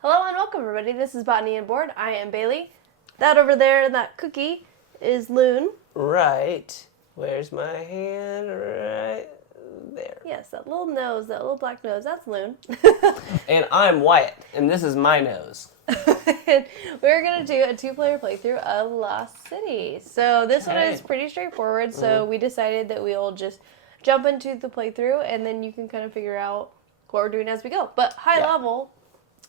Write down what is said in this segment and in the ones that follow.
Hello and welcome, everybody. This is Botany and Board. I am Bailey. That over there, that cookie, is Loon. Right. Where's my hand? Right there. Yes, that little nose, that little black nose, that's Loon. And I'm Wyatt, and this is my nose. We're going to do a two-player playthrough of Lost City. So this one is pretty straightforward, so we decided that we'll just jump into the playthrough, and then you can kind of figure out what we're doing as we go. But high level,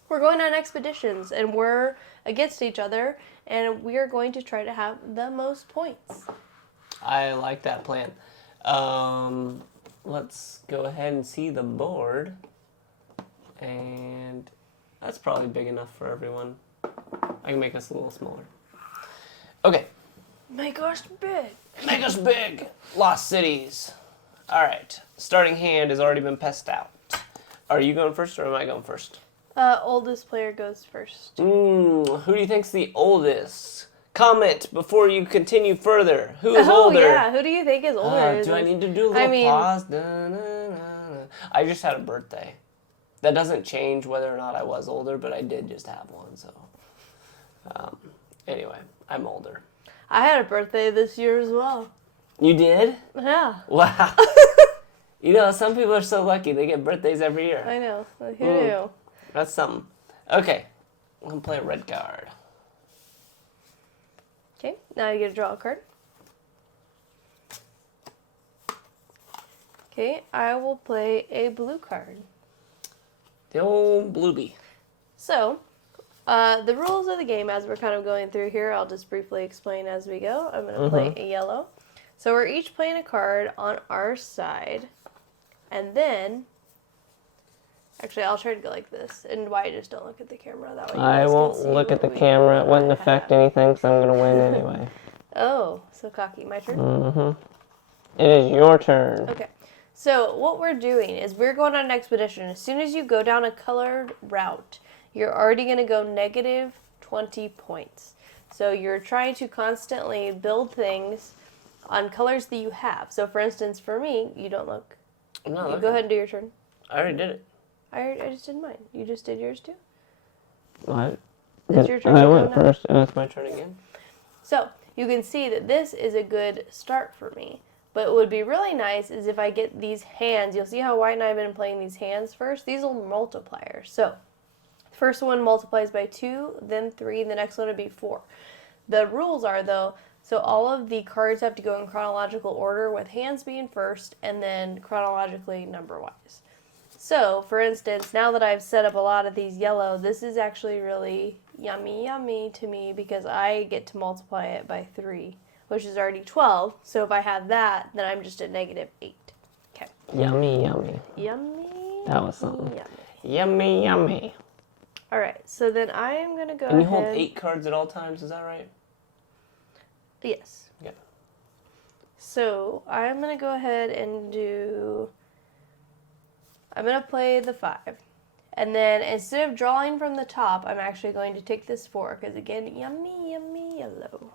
we're going on expeditions, and we're against each other, and we are going to try to have the most points. I like that plan. Let's go ahead and see the board. And that's probably big enough for everyone. I can make us a little smaller. Okay. Make us big. Make us big. Lost cities. All right. Starting hand has already been passed out. Are you going first or am I going first? Oldest player goes first. Who do you think's the oldest? Comment before you continue further. Who is older? Oh, yeah. Who do you think is older? Do I need to do a little pause? I just had a birthday. That doesn't change whether or not I was older, but I did just have one, so. Anyway, I'm older. I had a birthday this year as well. You did? Yeah. Wow. You know, some people are so lucky. They get birthdays every year. I know. Who knew? That's something. Okay. I'm going to play a red card. Okay. Now you get to draw a card. Okay. I will play a blue card. The old bluebie. So, the rules of the game as we're kind of going through here, I'll just briefly explain as we go. I'm going to play a yellow. So we're each playing a card on our side. And then, actually, I'll try to go like this. And why just don't look at the camera? That way I won't look at the camera. It wouldn't affect anything, so I'm going to win anyway. Oh, so cocky. My turn? It is your turn. Okay. So what we're doing is we're going on an expedition. As soon as you go down a colored route, you're already going to go negative 20 points. So you're trying to constantly build things on colors that you have. So for instance, for me, you don't look. No, You go ahead and do your turn. I already did it. I just did mine. You just did yours too? What? It's your turn. I went first, and it's my turn again. So you can see that this is a good start for me. But what would be really nice is if I get these hands. You'll see how White and I have been playing these hands first. These will multipliers. So the first one multiplies by 2, then 3, and the next one would be 4. The rules are, though, so all of the cards have to go in chronological order with hands being first and then chronologically number-wise. So, for instance, now that I've set up a lot of these yellow, this is actually really yummy to me because I get to multiply it by 3. Which is already 12. So if I have that, then I'm just at negative 8. Okay. Yummy, yummy. Yummy. That was something. Yummy. Yummy, yummy. All right. So then I am going to go And you ahead. hold 8 cards at all times, is that right? Yes. Yeah. So I'm going to go ahead and I'm going to play the 5. And then instead of drawing from the top, I'm actually going to take this 4. Because again, yummy, yellow.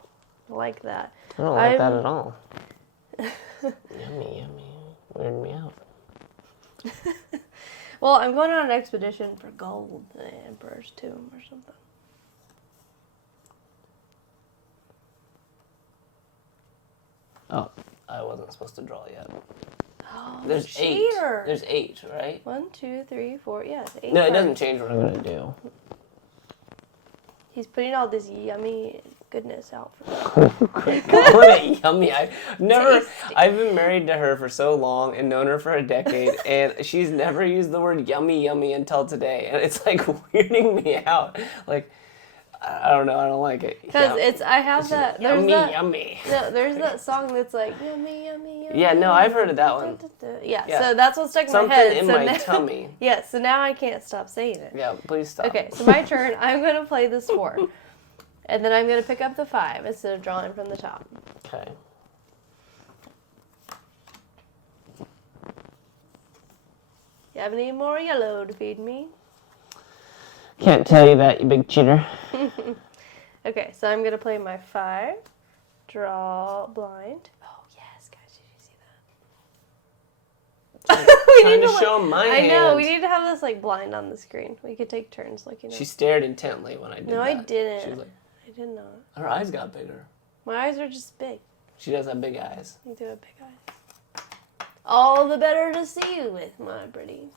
I like that. I don't like that at all. Yummy. Weird me out. Well, I'm going on an expedition for gold, the Emperor's Tomb or something. Oh, I wasn't supposed to draw yet. Oh, There's cheater. 8. There's 8, right? 1, 2, 3, 4. Yes, 8. No, it cards. doesn't change what I'm going to do. He's putting all this yummy goodness out for me. Calling it yummy. I've Tasty. been married to her for so long and known her for a decade, and she's never used the word yummy until today, and it's like weirding me out. Like, I don't know, I don't like it. Because I have that. There's Yummy. No, there's that song that's like yummy. Yeah, no, I've heard of that one. Yeah, Yeah. so that's what stuck in my Something head. in so my now, tummy. Yeah, so now I can't stop saying it. Yeah, please stop. Okay, so my turn. I'm going to play this 4. And then I'm going to pick up the 5 instead of drawing from the top. Okay. You have any more yellow to feed me? Can't tell you that, you big cheater. Okay, so I'm going to play my 5. Draw blind. Oh, yes, guys, did you see Trying to show him my hand. I know, we need to have this like blind on the screen. We could take turns looking at it. She stared intently when I did that. No, I didn't. She was like, I did not. her eyes got bigger. My eyes are just big. She does have big eyes. You do have big eyes. All the better to see you with, my pretty.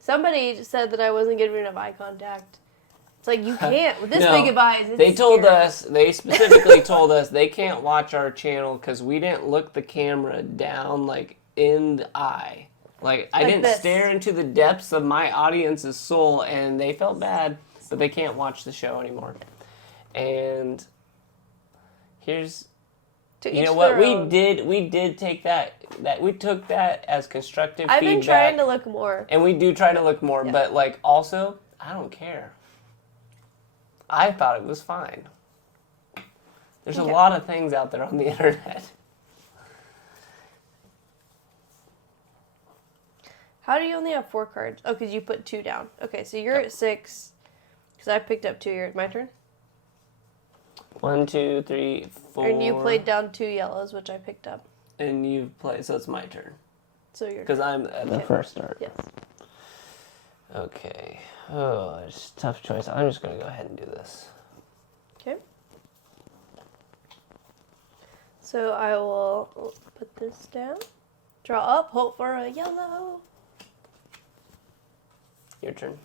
Somebody said that I wasn't giving enough eye contact. It's like, you can't. With this big of eyes, it's They told scary. us, they specifically told us they can't watch our channel because we didn't look the camera down, like, in the eye. Like I didn't stare into the depths of my audience's soul, and they felt bad, but they can't watch the show anymore. And here's... You know what we did take that we took that as constructive feedback. I've been trying to look more. And we do try to look more, but like also, I don't care. I thought it was fine. There's a lot of things out there on the internet. How do you only have 4 cards? Oh, because you put 2 down. Okay, so you're at 6. Because I picked up 2. You're my turn? 1, 2, 3, 4. And you played down 2 yellows, which I picked up. And you played, so it's my turn. So you're... Because I'm at the first start. Yes. Okay. Oh, it's a tough choice. I'm just going to go ahead and do this. Okay. So I will put this down. Draw up, hope for a yellow. Your turn.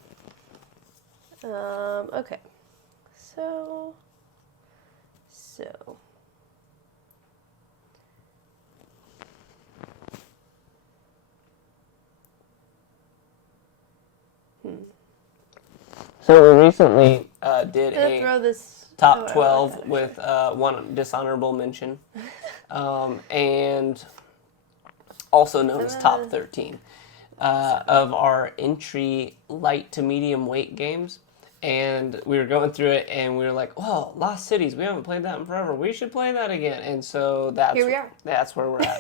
Okay. So... So we recently did throw this top 12 with one dishonorable mention, and also known as top 13 of our entry light to medium weight games. And we were going through it, and we were like, "Well, Lost Cities, we haven't played that in forever. We should play that again." And so here we are. That's where we're at.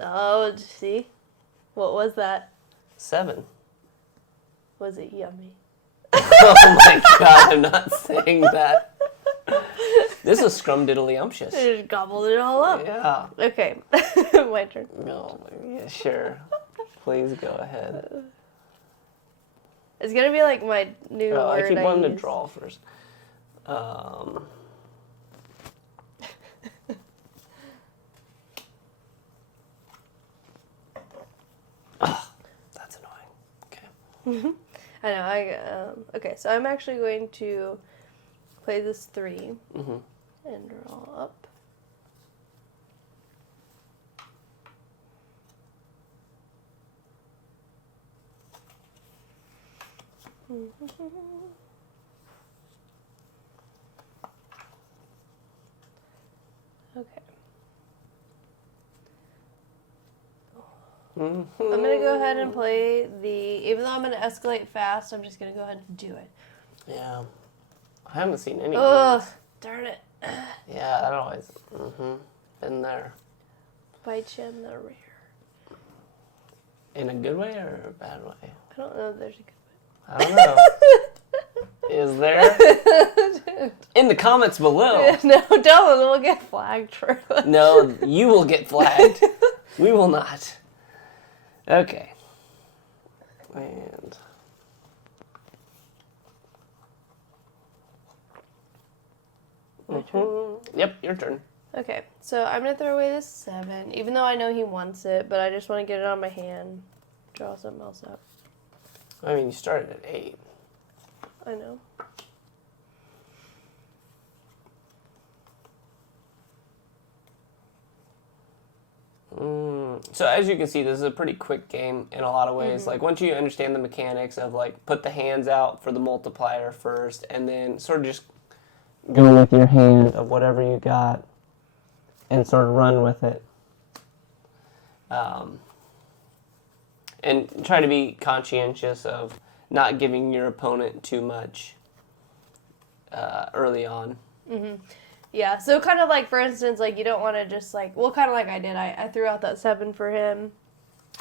Oh, see? What was that? 7. Was it yummy? Oh my god, I'm not saying that. This is scrumdiddlyumptious. I just gobbled it all up. Yeah. Okay, my turn. No, yeah, sure. Please go ahead. It's gonna be like my new word I keep wanting to use. draw first. That's annoying. Okay. I know. Okay, so I'm actually going to play this 3 and draw up. Okay. I'm going to go ahead and play even though I'm going to escalate fast, I'm just going to go ahead and do it. Yeah. I haven't seen any Ugh, greens. darn it. Yeah, that always, been there. Bite you in the rear. In a good way or a bad way? I don't know if there's a good I don't know. Is there? In the comments below. No, don't. We'll get flagged for that. No, you will get flagged. We will not. Okay. And... Yep, your turn. Okay, so I'm going to throw away this 7, even though I know he wants it, but I just want to get it on my hand. Draw something else up. I mean, you started at 8. I know. So as you can see, this is a pretty quick game in a lot of ways. Like once you understand the mechanics of like put the hands out for the multiplier first, and then sort of just go with your hand of whatever you got, and sort of run with it. And try to be conscientious of not giving your opponent too much early on. Yeah, so kind of like, for instance, like you don't want to just like, well, kind of like I did. I threw out that 7 for him.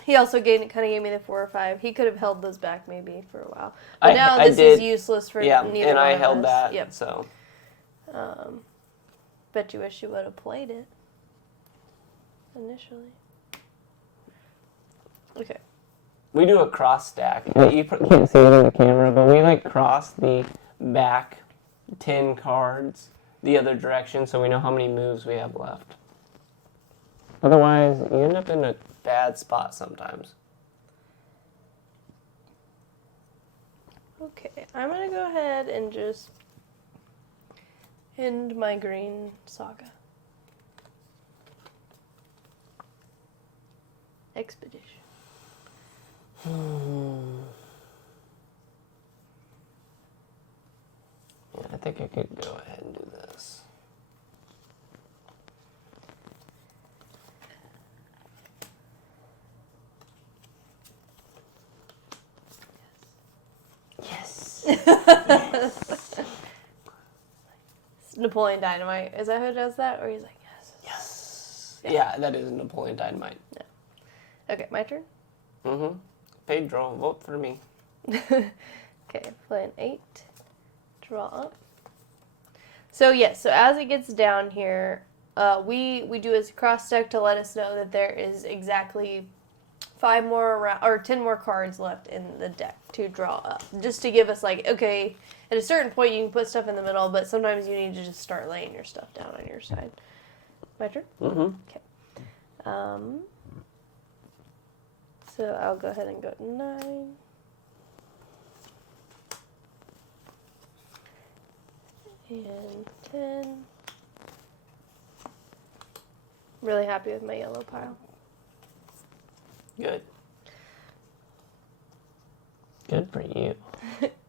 He also kind of gave me the 4 or 5. He could have held those back maybe for a while. But now this is useless for neither one of us. And I held that, Yep. so. Bet you wish you would have played it. initially. Okay. We do a cross stack. You can't see it in the camera, but we like cross the back 10 cards the other direction so we know how many moves we have left. Otherwise, you end up in a bad spot sometimes. Okay, I'm going to go ahead and just end my green saga. Expedition. Yeah, I think I could go ahead and do this. Yes. Napoleon Dynamite. Is that who does that? Or he's like, yes. Yes. Yeah, that is Napoleon Dynamite. Yeah. Okay, my turn? Mm-hmm. Pedro, vote for me. Okay, play an 8. Draw up. So yes, so as it gets down here, we do a cross stack to let us know that there is exactly 10 more cards left in the deck to draw up. Just to give us like, okay, at a certain point you can put stuff in the middle, but sometimes you need to just start laying your stuff down on your side. My turn? Mm-hmm. Okay. So I'll go ahead and go to 9. And 10. Really happy with my yellow pile. Good. Good for you.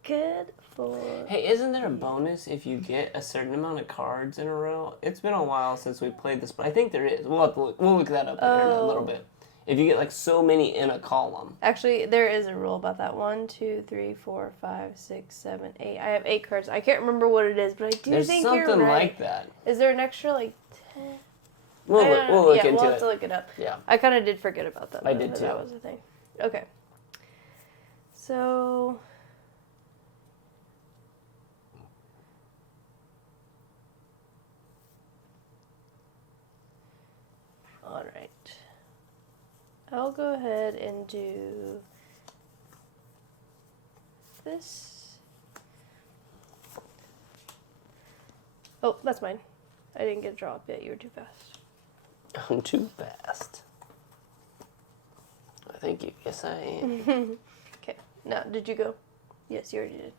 Good for... Hey, isn't there a bonus if you get a certain amount of cards in a row? It's been a while since we played this, but I think there is. We'll look that up here in a little bit. If you get like so many in a column. Actually, there is a rule about that. 1, 2, 3, 4, 5, 6, 7, 8. I have 8 cards. I can't remember what it is, but I do think you're right. There's something like that. Is there an extra like 10? We'll look into it. We'll have to look it up. Yeah. I kind of did forget about that. I did too. That was a thing. Okay. So... all right. I'll go ahead and do this. Oh, that's mine. I didn't get a draw up yet. You were too fast. I'm too fast. Thank you. Yes, I am. Okay. Now, did you go? Yes, you already did.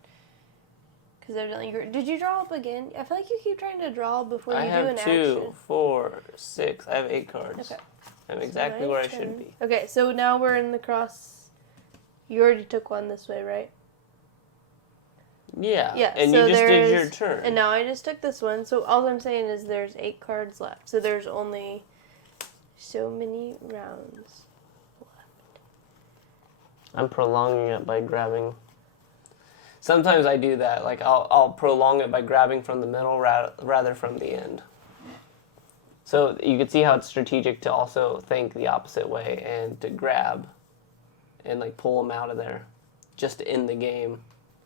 Because evidently you did you draw up again? I feel like you keep trying to draw before you do an action. I have 2, 4, 6. I have 8 cards. Okay. I'm exactly where I should be. Okay, so now we're in the cross. You already took one this way, right? Yeah. Yeah. And so you just did your turn. And now I just took this one. So all I'm saying is there's 8 cards left. So there's only so many rounds left. I'm prolonging it by grabbing. Sometimes I do that. Like I'll prolong it by grabbing from the middle rather from the end. So you can see how it's strategic to also think the opposite way and to grab and like pull them out of there just to end the game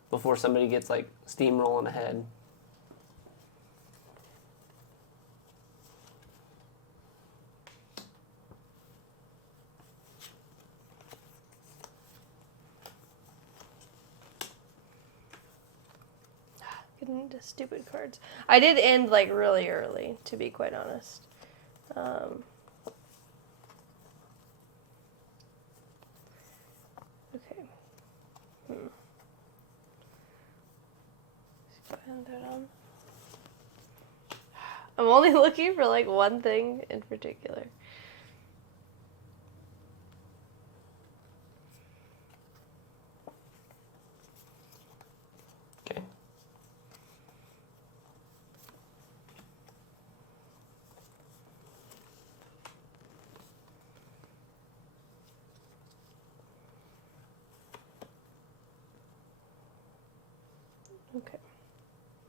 before somebody gets like steamrolling ahead. Getting into stupid cards. I did end like really early, to be quite honest. Okay. I'm only looking for like one thing in particular. Okay. Okay.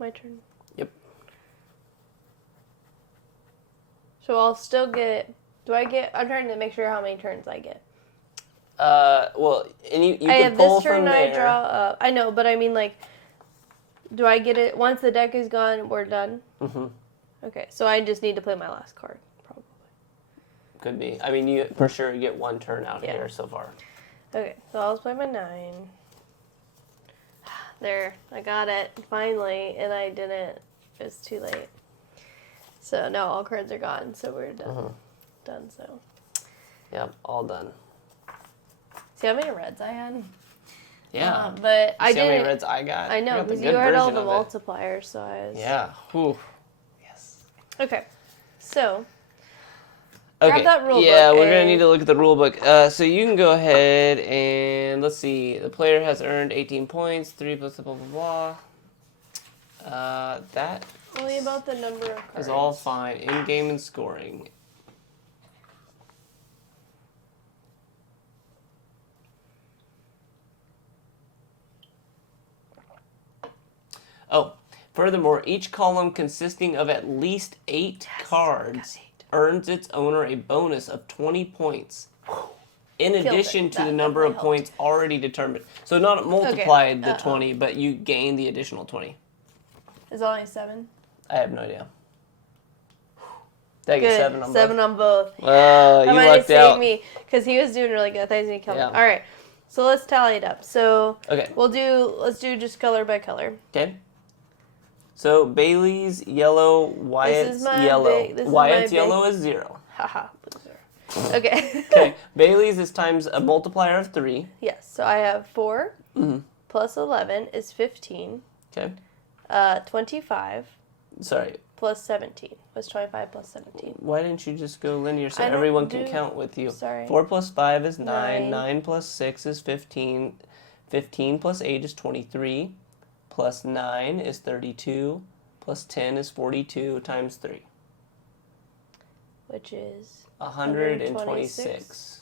My turn. Yep. So I'll still get... I'm trying to make sure how many turns I get. Well, and you can pull from there. I have this turn I draw up. I know, but I mean, like, do I get it... Once the deck is gone, we're done? Mm-hmm. Okay, so I just need to play my last card, probably. could be. I mean, you for sure get one turn out here so far. Okay, so I'll just play my 9. There, I got it finally, and I didn't. It was too late. So now all cards are gone, so we're done. Done, so. Yep, all done. See how many reds I had? Yeah. But I didn't. See how many reds I got? I know, because you heard all the multipliers, so I was. Yeah. Whew. Yes. Okay, so. Okay. Grab that rule book. Yeah, we're going to need to look at the rule book. So you can go ahead and let's see. The player has earned 18 points, 3 plus blah, blah, blah. That only about the number of cards. is all fine. In-game and scoring. Oh, furthermore, each column consisting of at least 8 cards earns its owner a bonus of 20 points in addition to the number of points already determined. So not multiplied the 20, but you gain the additional 20. Is it only 7? I have no idea. Did I get 7 on both? 7 on both. Oh, you lucked out. Me, because he was doing really good. I thought he was going to kill me. All right, so let's tally it up. So let's do just color by color. Okay. So Bailey's yellow, Wyatt's yellow. Wyatt's yellow is 0. Haha, loser. Okay. Okay, Bailey's is times a multiplier of 3. Yes, so I have 4 plus 11 is 15. Okay. 25. Sorry. Plus 17. What's 25 plus 17? Why didn't you just go linear so everyone can count with you? Sorry. 4 plus 5 is 9. 9 plus 6 is 15. 15 plus 8 is 23. Plus 9 is 32. Plus 10 is 42 times 3. Which is? 126.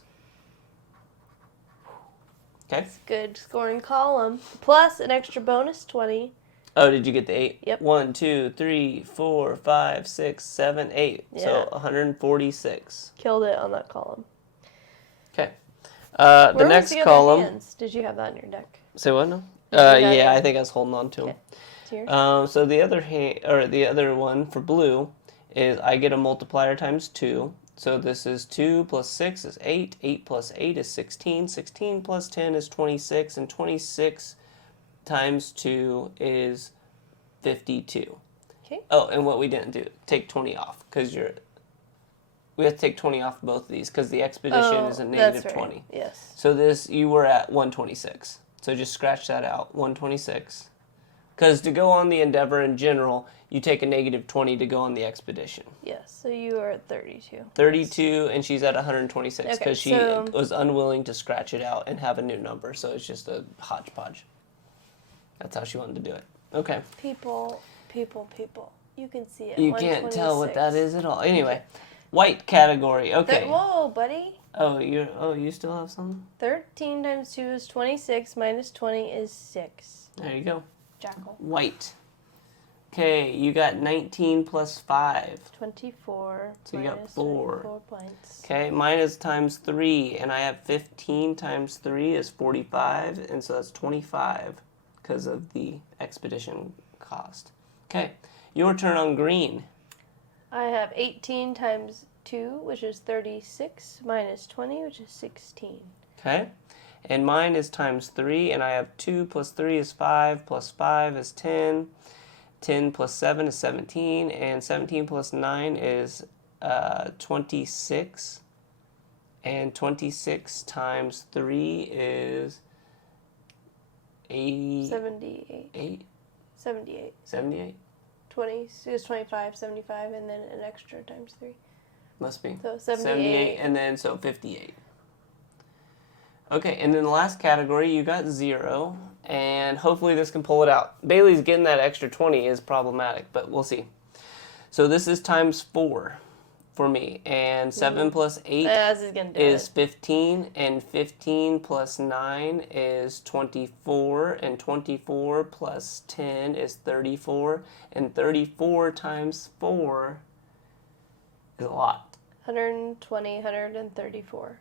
Okay. That's a good scoring column. Plus an extra bonus 20. Oh, did you get the 8? Yep. 1, 2, 3, 4, 5, 6, 7, 8. Yeah. So 146. Killed it on that column. Okay. The next column. Hands? Did you have that in your deck? Say what? No. Yeah, I think I was holding on to them. Okay. So the other one for blue is I get a multiplier times 2. So this is 2 plus 6 is 8. 8 plus 8 is 16. 16 plus 10 is 26. And 26 times 2 is 52. Okay. Oh, and what we didn't do, take 20 off, because we have to take 20 off both of these, because the expedition is a negative that's 20. Right. Yes. So you were at 126. So just scratch that out, 126. Because to go on the Endeavor in general, you take a negative 20 to go on the expedition. Yes, so you are at 32. 32, and she's at 126, because she so was unwilling to scratch it out and have a new number, so it's just a hodgepodge. That's how she wanted to do it. Okay. People. You can see it. You can't tell what that is at all. Anyway, white category. Okay. Whoa, buddy. Oh, you still have some? 13 times 2 is 26. Minus 20 is 6. There you go. Jackal. White. Okay, you got 19 plus 5. 24. So you got 4. 4 points. Okay, mine is times 3, and I have 15 times 3 is 45, and so that's 25 because of the expedition cost. Okay, your turn on green. I have 18 times 2, which is 36, minus 20, which is 16. Okay, and mine is times 3, and I have 2 plus 3 is 5, plus 5 is 10. 10 plus 7 is 17, and 17 plus 9 is 26. And 26 times 3 is 78. 78. 78? 20, so it's 25, 75, and then an extra times 3. Must be. So 78. And then so 58. Okay, and then the last category, you got 0, and hopefully this can pull it out. Bailey's getting that extra 20 is problematic, but we'll see. So this is times 4 for me, and 7 plus 8 is 15, and 15 plus 9 is 24, and 24 plus 10 is 34, and 34 times 4 is a lot. 120, 134.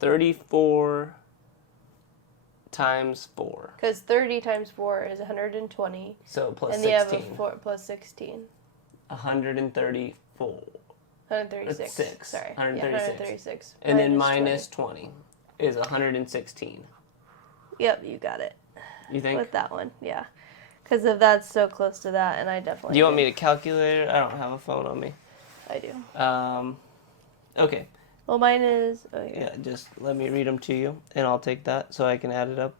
34 times 4. Because 30 times 4 is 120. So plus and 16. And you have a 4 plus 16. 134. 136. Six. Sorry. 136. Yeah, 136. And then minus minus 20 is 116. Yep, you got it. You think? With that one, yeah. Because if that's so close to that, and I definitely Do you want me to calculate it? I don't have a phone on me. I do. Okay. Well, mine is... Oh, Yeah, just let me read them to you, and I'll take that so I can add it up.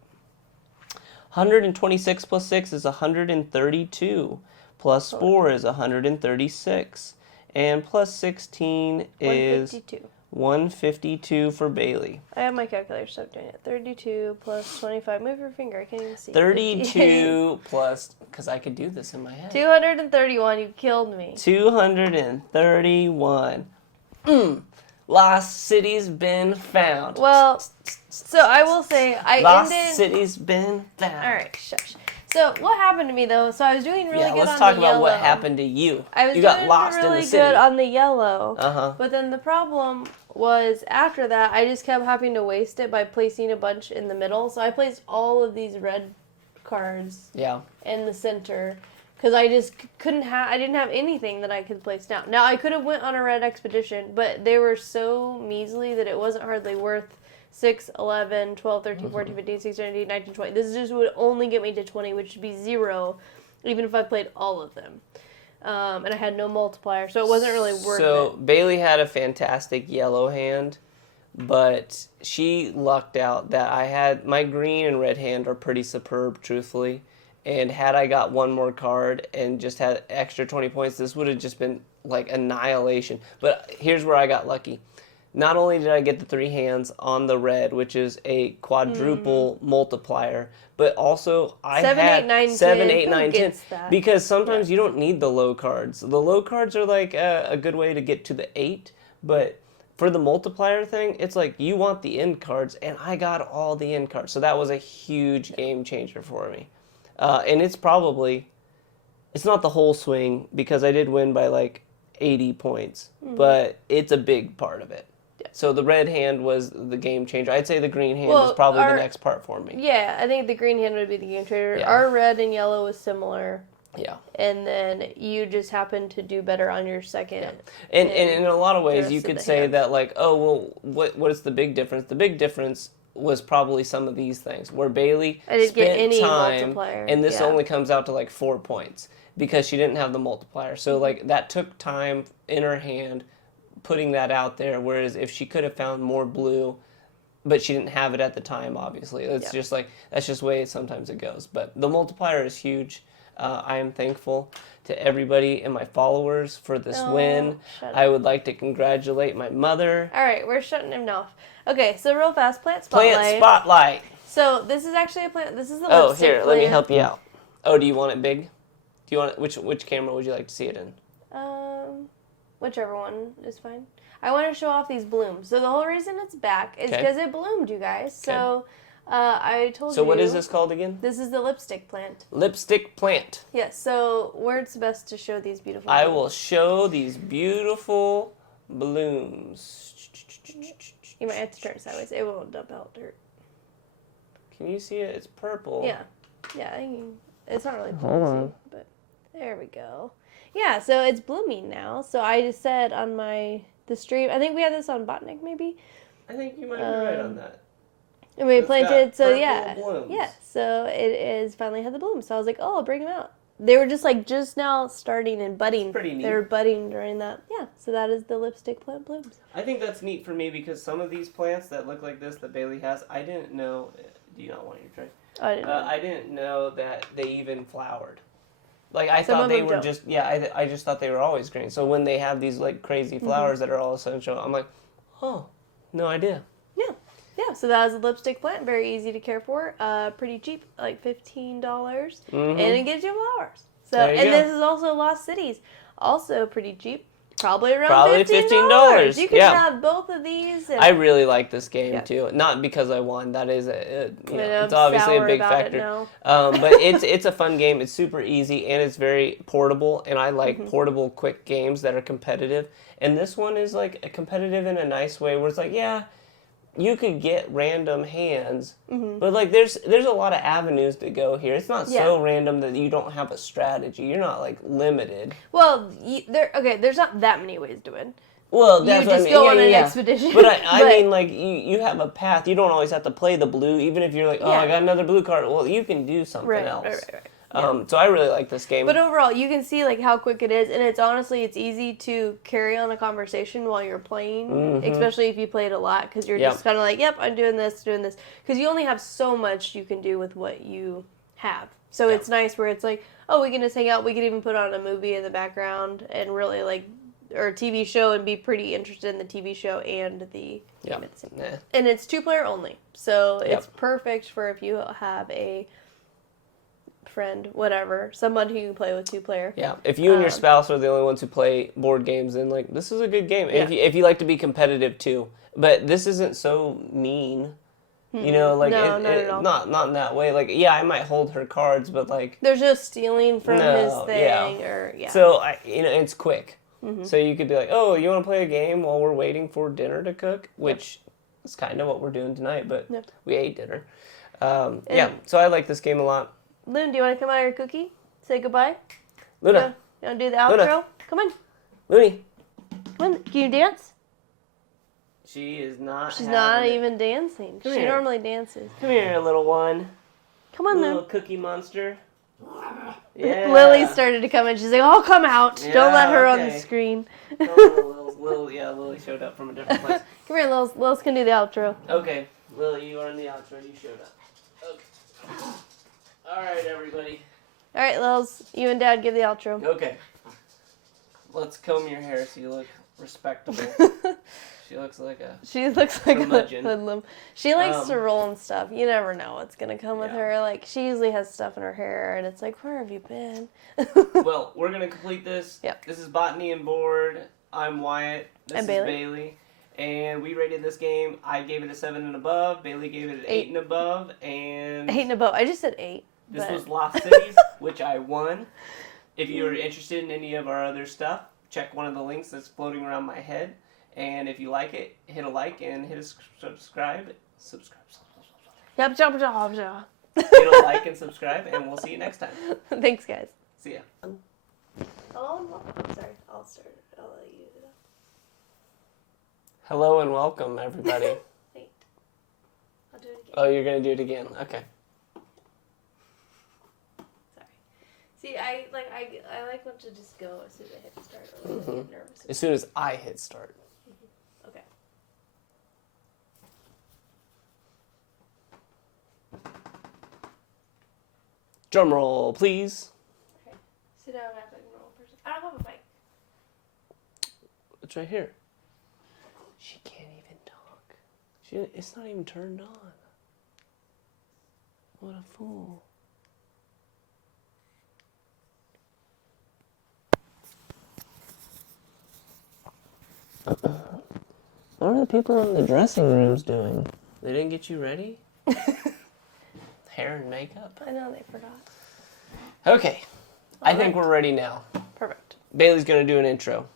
126 plus 6 is 132. Plus 4 is 136. And plus 16 is 152. 152 for Baley. I have my calculator, so I'm doing it. 32 plus 25. Move your finger. I can't even see. 32 plus... Because I could do this in my head. 231. You killed me. 231. Lost city's been found. Well, so I will say Lost city's been found. All right, shush. So what happened to me though? So I was doing really good on the yellow. Let's talk about what happened to you. I was you got doing lost really in the city. good on the yellow. Uh-huh. But then the problem was after that, I just kept having to waste it by placing a bunch in the middle. So I placed all of these red cards in the center. Because I just I didn't have anything that I could place down. Now, I could have went on a red expedition, but they were so measly that it wasn't hardly worth 6, 11, 12, 13, 14, 15, 16, 17, 19, 20. This just would only get me to 20, which would be 0, even if I played all of them. And I had no multiplier, so it wasn't really worth it. So, Baley had a fantastic yellow hand, but she lucked out that I had... My green and red hand are pretty superb, truthfully. And had I got one more card and just had extra 20 points, this would have just been like annihilation. But here's where I got lucky. Not only did I get the 3 hands on the red, which is a quadruple multiplier, but also I had 7, 8, 9, 10. Because sometimes you don't need the low cards. The low cards are like a good way to get to the 8, but for the multiplier thing, it's like you want the end cards, and I got all the end cards. So that was a huge game changer for me. And it's not the whole swing because I did win by like 80 points, but it's a big part of it. Yeah. So the red hand was the game changer. I'd say the green hand is probably the next part for me. Yeah, I think the green hand would be the game changer. Yeah. Our red and yellow was similar. Yeah. And then you just happened to do better on your second. Yeah. And in a lot of ways, you could say that like, oh, well, what is the big difference? The big difference was probably some of these things where Baley spent time, and this only comes out to like 4 points because she didn't have the multiplier. So like that took time in her hand putting that out there, whereas if she could have found more blue, but she didn't have it at the time, obviously. It's just like, that's just the way sometimes it goes. But the multiplier is huge. I am thankful to everybody and my followers for this win. I would like to congratulate my mother. All right, we're shutting him off. Okay, so real fast, plant spotlight. Plant spotlight. So this is actually a plant. This is the lipstick lipstick plant. Let me help you out. Oh, do you want it big? Do you want it, which camera would you like to see it in? Whichever one is fine. I want to show off these blooms. So the whole reason it's back is because it bloomed, you guys. So I told you. So what is this called again? This is the lipstick plant. Lipstick plant. Yes. So where's best to show these beautiful blooms? I will show these beautiful blooms. You might have to turn it sideways. It won't dump out dirt. Can you see it? It's purple. Yeah. Yeah. It's not really purple, but there we go. Yeah. So it's blooming now. So I just said on the stream, I think we had this on Botnik maybe. I think you might be right on that. And we planted, so yeah. Blooms. Yeah. So it is finally had the blooms. So I was like, oh, I'll bring them out. They were just like just now starting and budding. Pretty neat. They were budding during that. Yeah. So that is the lipstick plant blooms. I think that's neat for me because some of these plants that look like this that Baley has, I didn't know. Do you not want your tray? Oh, I didn't know. I didn't know that they even flowered. Like I thought they were just I just thought they were always green. So when they have these like crazy flowers that are all of a sudden showing, I'm like, oh, no idea. Yeah. Yeah, so that was a lipstick plant, very easy to care for, pretty cheap, like $15, and it gives you flowers. So, this is also Lost Cities, also pretty cheep, probably around $15. You can have both of these. And I really like this game too, not because I won. That is it's obviously a big factor. But it's a fun game. It's super easy and it's very portable, and I like portable, quick games that are competitive. And this one is like competitive in a nice way, where it's like you could get random hands, but like there's a lot of avenues to go here. It's not so random that you don't have a strategy. You're not like limited. Well, there's not that many ways to win. Well, that's you what just I mean. go on an expedition. But I mean, like, you have a path. You don't always have to play the blue, even if you're like, I got another blue card. Well, you can do something else. Right. Yeah. So I really like this game. But overall, you can see like how quick it is, and it's easy to carry on a conversation while you're playing, especially if you play it a lot, because you're just kind of like, yep, I'm doing this, because you only have so much you can do with what you have. So it's nice where it's like, oh, we can just hang out. We can even put on a movie in the background and really like, or a TV show, and be pretty interested in the TV show and the game at the same time. And it's 2-player only, so it's perfect for if you have a friend, whatever, someone who you play with 2-player. Yeah, if you and your spouse are the only ones who play board games, then like this is a good game. Yeah. If you like to be competitive too, but this isn't so mean. You know, like not at all. Not in that way. Like, yeah, I might hold her cards, but like there's no stealing from his thing or So it's quick. So you could be like, oh, you want to play a game while we're waiting for dinner to cook, which is kind of what we're doing tonight, but we ate dinner. So I like this game a lot. Loon, do you want to come out of your cookie? Say goodbye? Luna. You want to do the outro? Luna. Come on. Looney. Come on. Can you dance? She is not. She's not even dancing. She normally dances. Come here, little one. Come on, little cookie monster. Yeah. Lily started to come in. She's like, "Oh, come out! Yeah, don't let her on the screen." Lily showed up from a different place. Come here, Lils. Lils can do the outro. Okay, Lily, you are in the outro. You showed up. Okay. All right, everybody. All right, Lils. You and Dad give the outro. Okay. Let's comb your hair so you look respectable. She looks like a hoodlum. She likes to roll and stuff. You never know what's going to come with her. Like, she usually has stuff in her hair, and it's like, where have you been? Well, we're going to complete this. Yep. This is Botany and Board. I'm Wyatt. This is Bailey. And we rated this game. I gave it a 7 and above. Bailey gave it an 8 and above. And 8 and above. I just said 8. This was Lost Cities, which I won. If you're interested in any of our other stuff, check one of the links that's floating around my head. And if you like it, hit a like and hit a subscribe. Yep, jump. Hit a like and subscribe, and we'll see you next time. Thanks, guys. See ya. Oh, I'm sorry. I'll start it. I'll let you do that. Hello and welcome, everybody. Wait. I'll do it again. Oh, you're going to do it again. Okay. Sorry. See, I like when to just go as soon as I hit start. I get nervous. As soon as I hit start. Okay. Drum roll, please. Okay. Sit down and act like a normal person. I don't have a mic. It's right here. She can't even talk. It's not even turned on. What a fool. What are the people in the dressing rooms doing? They didn't get you ready? Hair and makeup? I know, they forgot. Okay. I think we're ready now. Perfect. Bailey's going to do an intro.